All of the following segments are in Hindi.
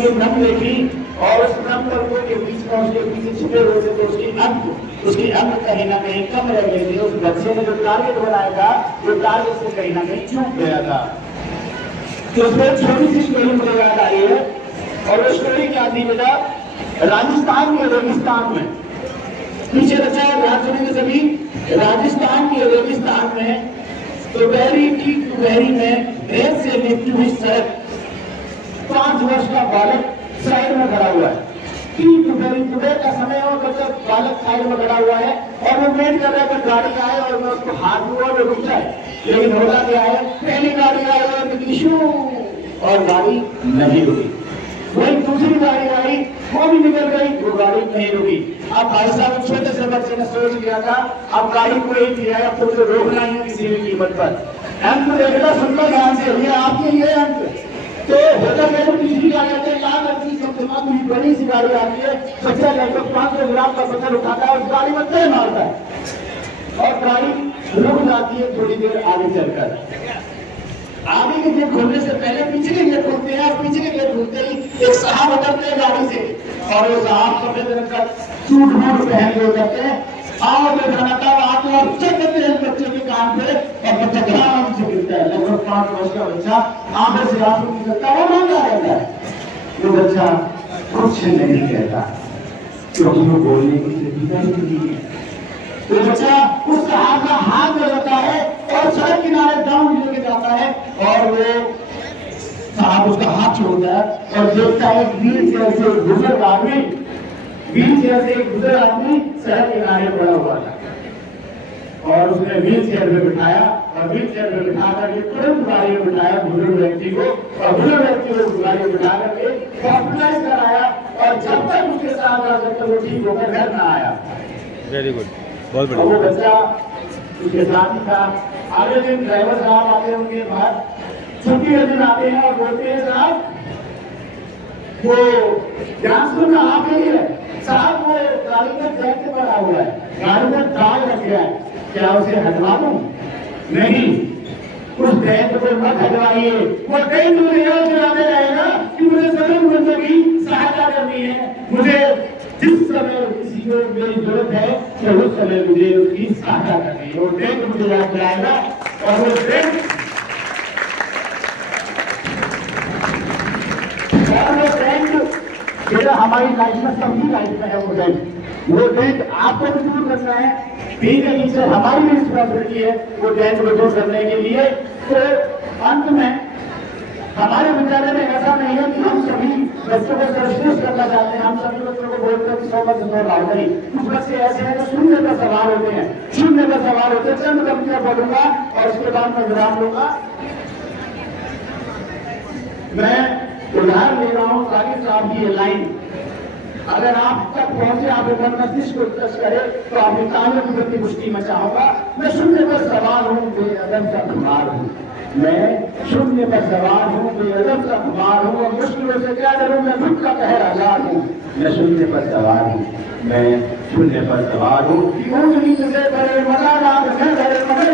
ये भ्रम देखी और उस भ्रम पर्वों के बीच में उसके पीछे छिपे हुए थे, तो उसकी अंक कहीं ना कहीं कम रह गई थी। उस बच्चे ने जो टारगेट बनाया था वो टारगेट से कहीं ना कहीं चूक गया था। तो उसमें छोटी सी स्टोरी मुझे याद आई है, और वो स्टोरी क्या थी बेटा, राजस्थान के रेगिस्तान में, पीछे रचा है याद सुनेंगे सभी, राजस्थान के रेगिस्तान में दोपहरी ठीक दोपहरी में रेत से मृत्यु हुई सड़क, 5 वर्ष का बालक साइड में खड़ा हुआ है। ठीक दोपहर का समय हो, मतलब बालक साइड में खड़ा हुआ है और वो वेट कर रहा है कि गाड़ी आए और मैं उसको हाथ दूंगा और रुक जाए। लेकिन होता क्या है, पहली गाड़ी आई और गाड़ी नहीं रुकी, वही दूसरी गाड़ी आई वो भी निकल गई, वो गाड़ी नहीं रुकी। अब भाई साहब छोटे से बच्चे ने सोच लिया था अब गाड़ी को एक दिया है, अब तो मुझे रोकना ही है किसी भी कीमत पर। अंक देखना सुनना ध्यान से, ये आपके लिए अंक। तो होता है तो तीसरी गाड़ी आती है, लाल रंग की चमचमाती हुई बड़ी सी गाड़ी आती है, बच्चा लगभग 500 ग्राम का पत्थर उठाता है और गाड़ी में तेज मारता है और गाड़ी रुक जाती है थोड़ी देर आगे चलकर। आगे के गेट खोलने से पहले पीछे के गेट खोलते हैं और पीछे के गेट खोलते ही एक साहब उतरते हैं गाड़ी से और वो साहब सफेद रंग का सूट बूट पहन के उतरते हैं, आओ में बनाता हुआ आते और चेक करते हैं बच्चे के कान पे और बच्चा ध्यान से गिरता है। लगभग 5 वर्ष का बच्चा आंखें से आंसू निकलता है, वो रोता रहता है। वो बच्चा कुछ नहीं कहता क्योंकि वो बोलने की तरीका ही नहीं है। तो बच्चा उस साहब का हाथ में लेता है और सड़क किनारे डाउन लेके जाता है और वो साहब उसका हाथ छोड़ता है और देखता है व्हील चेयर से बुजुर्ग आदमी, व्हील चेयर से एक बुजुर्ग आदमी सड़क किनारे पड़ा हुआ था और उसने व्हील चेयर में बिठाया और व्हील चेयर में बिठा करके तुरंत गाड़ी में बिठाया बुजुर्ग व्यक्ति को और बुजुर्ग व्यक्ति को गाड़ी में बिठा करके हॉस्पिटलाइज कराया और जब तक उसके साथ जब तक वो ठीक होकर घर न आया। वेरी गुड, बहुत बढ़िया। वो बच्चा उसके साथ ही था। आगे दिन ड्राइवर साहब आते हैं, उनके बाद छुट्टी के दिन आते हैं और बोलते हैं साहब वो जांच करना आप ही है साहब, वो गाड़ी में ट्रैक से पड़ा हुआ है, गाड़ी में दाग लग गया है, क्या उसे हटवा दूं? नहीं, उस टैंक को मत हटवाइए, वो टैंक मुझे याद दिलाते रहेगा कि मुझे सदन बंदों की सहायता करनी है, मुझे जिस समय किसी को मेरी जरूरत है तो उस समय मुझे उसकी सहायता करनी है। वो टैंक मुझे याद दिलाएगा और वो टैंक हमारी लाइफ में, सबकी लाइफ में है वो टैंक आपको भी दूर करना है, ठीक है टीचर, हमारी भी रिस्पॉन्सिबिलिटी है वो टैंक को दूर करने के लिए। तो अंत में हमारे विद्यालय में ऐसा नहीं है कि हम सभी बच्चों को सर्विस करना चाहते हैं, हम सभी बच्चों को बोलते हैं कि 100 बच्चे तो लाओ नहीं। कुछ बच्चे ऐसे हैं जो शून्य का सवाल होते हैं, शून्य का सवाल होते हैं। चंद पंक्तियां पढ़ूंगा और उसके बाद मैं विराम लूंगा। मैं उदाहरण ले रहा हूँ साकिब साहब की ये लाइन, अगर आप तक पहुंचे, आप एक बार मस्तिष्क को टच करे तो आपकी तालियों की गति पुष्टि में चाहूंगा। मैं शून्य पर सवार हूँ, बेअदब सा खुमार हूँ, मैं शून्य पर सवार हूँ, बेअदब सा खुमार हूँ और मुश्किलों से क्या डरूं, मैं दुख का कहर आजाद हूँ। मैं शून्य पर सवार हूँ, मैं शून्य पर सवार हूँ। ऊंच नीच से बड़े मना रात में बड़े मगर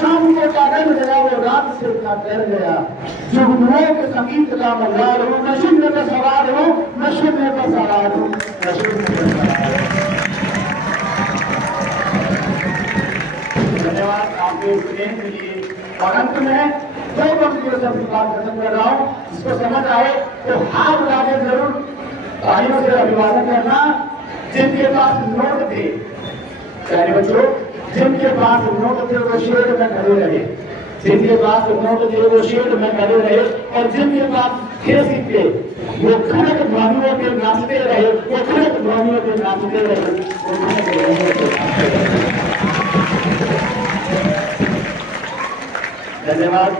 शाम को कागज गया, वो रात से उतना कर गया, जुगनुओं के संगीत का मल्हार हूँ, मैं शून्य पर सवार हूँ, मैं शून्य पर सवार हूँ, मैं शून्य पर सवार हूँ। धन्यवाद आपके प्रेम के लिए। और अंत में दो पंक्तियों से अपनी बात खत्म कर रहा हूँ, जिसको समझ आए तो हाथ उठाकर जरूर भाइयों से अभिवादन करना। जिनके पास नोट थे, प्यारे बच्चों, जिनके पास नोट थे वो शेड में खड़े रहे, जिनके पास नोट थे वो शेड में खड़े रहे और जिनके पास थे सिक्के वो खड़क ध्वनियों के नाचते रहे, वो खड़क ध्वनियों के नाचते रहे, वो खड़क ध्वनियों के नाचते रहे। धन्यवाद।